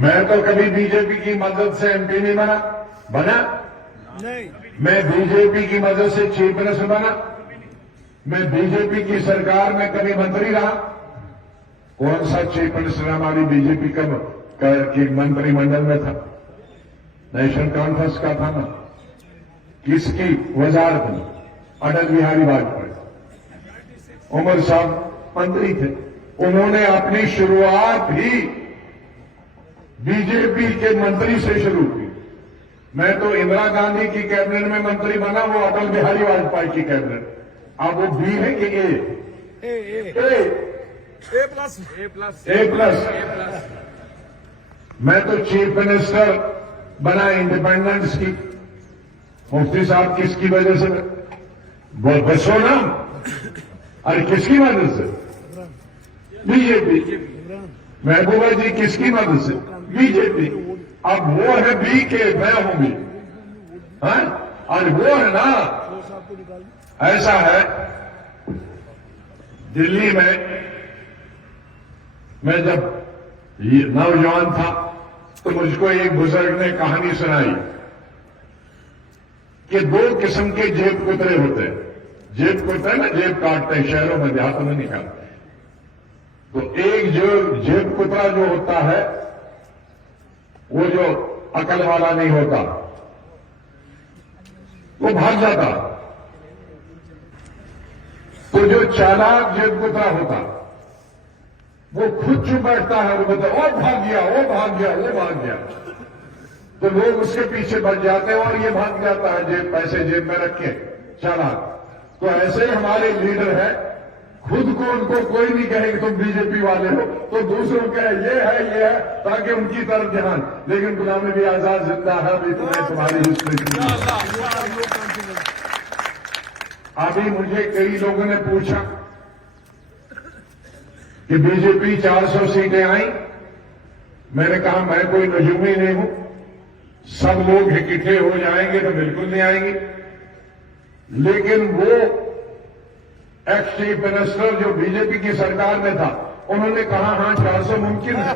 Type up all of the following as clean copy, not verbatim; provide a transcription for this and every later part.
मैं तो कभी बीजेपी की मदद से एमपी नहीं बना नहीं। मैं बीजेपी की मदद से चीफ मिनिस्टर बना। मैं बीजेपी की सरकार में कभी मंत्री रहा। कौन सा चीफ मिनिस्टर हमारी बीजेपी की मंत्रिमंडल में था? नेशनल कॉन्फ्रेंस का था ना? किसकी वजारत में? अटल बिहारी वाजपेयी। उमर साहब मंत्री थे। उन्होंने अपनी शुरुआत ही बीजेपी के मंत्री से शुरू की। मैं तो इंदिरा गांधी की कैबिनेट में मंत्री बना, वो अटल बिहारी वाजपेयी की कैबिनेट। अब वो बी है कि ए प्लस। मैं तो चीफ मिनिस्टर बना इंडिपेंडेंस की। मुफ्ती साहब किसकी वजह से? बसो ना। अरे किसकी मदद से? बीजेपी। महबूबा जी किसकी मदद से? बीजेपी। अब वो है बी के, मैं हूं बी। और वो है ना, ऐसा है। दिल्ली में मैं जब नौजवान था तो मुझको एक बुजुर्ग ने कहानी सुनाई कि दो किस्म के जेब कुतरे होते हैं। जेब कुतरे ना जेब काटते हैं, शहरों में देहातों में निकालते हैं। तो एक जो जेब कुतरा जो होता है वो जो अकल वाला नहीं होता, वो भाग जाता। तो जो चालाक जेब कुतरा होता वो खुद चुप बैठता है, वो बोलता है वो भाग गया, वो भाग गया, वो भाग गया। तो लोग उसके पीछे बढ़ जाते हैं और ये भाग जाता है जेब पैसे जेब में रख के, चालाक। तो ऐसे ही हमारे लीडर हैं, खुद को उनको कोई नहीं कहे कि तुम बीजेपी वाले हो, तो दूसरों कहे ये है, ताकि उनकी तरफ ध्यान। लेकिन गुलाम नबी आजाद जिंदा है, अभी तुम्हें तुम्हारी हिस्ट्री। अभी मुझे कई लोगों ने पूछा कि बीजेपी 400 सीटें आई। मैंने कहा मैं कोई नजूमी नहीं हूं। सब लोग इकट्ठे हो जाएंगे तो बिल्कुल नहीं आएंगे। लेकिन वो एक्स चीफ मिनिस्टर जो बीजेपी की सरकार में था, उन्होंने कहा हां 400 मुमकिन है।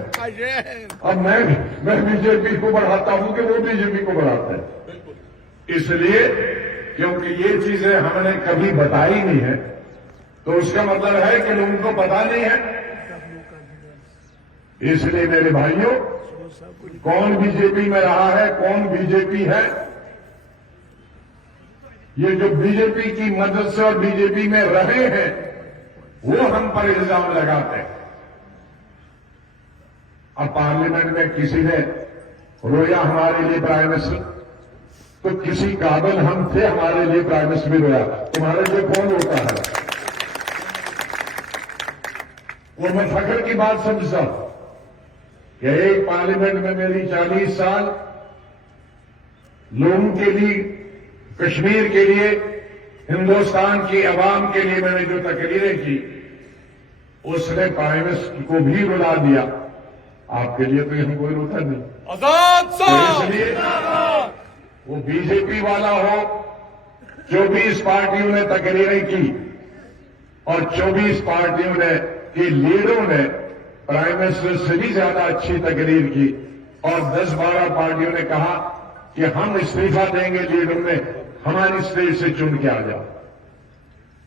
अब मैं बीजेपी को बढ़ाता हूं कि वो बीजेपी को बढ़ाते हैं। इसलिए क्योंकि ये चीजें हमने कभी बताई नहीं है, तो उसका मतलब है कि लोगों को पता नहीं है। इसलिए मेरे भाइयों, कौन बीजेपी में रहा है, कौन बीजेपी है, ये जो बीजेपी की मदद से और बीजेपी में रहे हैं वो हम पर इल्जाम लगाते हैं। अब पार्लियामेंट में किसी ने रोया हमारे लिए प्राइम मिनिस्टर, तो किसी काबिल हम थे हमारे लिए प्राइम मिनिस्टर भी रोया। तुम्हारे लिए कौन रोता है? वो मैं फख्र की बात समझता हूं कि एक पार्लियामेंट में मेरी 40 साल लोगों के लिए, कश्मीर के लिए, हिंदुस्तान की आवाम के लिए मैंने जो तकरीरें की, उसने प्राइम मिनिस्टर को भी रुला दिया। आपके लिए तो यहां कोई रोता नहीं। आजाद साहब। तो इसलिए वो बीजेपी वाला हो, 24 पार्टियों ने तकरीरें की और 24 पार्टियों ने के लीडरों ने प्राइम मिनिस्टर से भी ज्यादा अच्छी तकरीर की, और 10-12 पार्टियों ने कहा कि हम इस्तीफा देंगे लीडर ने, हमारी स्टेट से चुन के आ जाओ।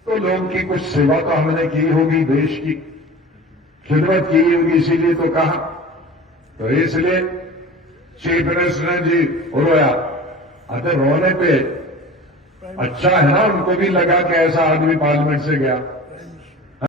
तो लोगों की कुछ सेवा तो हमने की होगी, देश की खिदमत की होगी, इसीलिए तो कहा। तो इसलिए चीफ मिनिस्टर ने जी रोया। अगर रोने पे अच्छा है ना, उनको भी लगा कि ऐसा आदमी पार्लियामेंट से गया।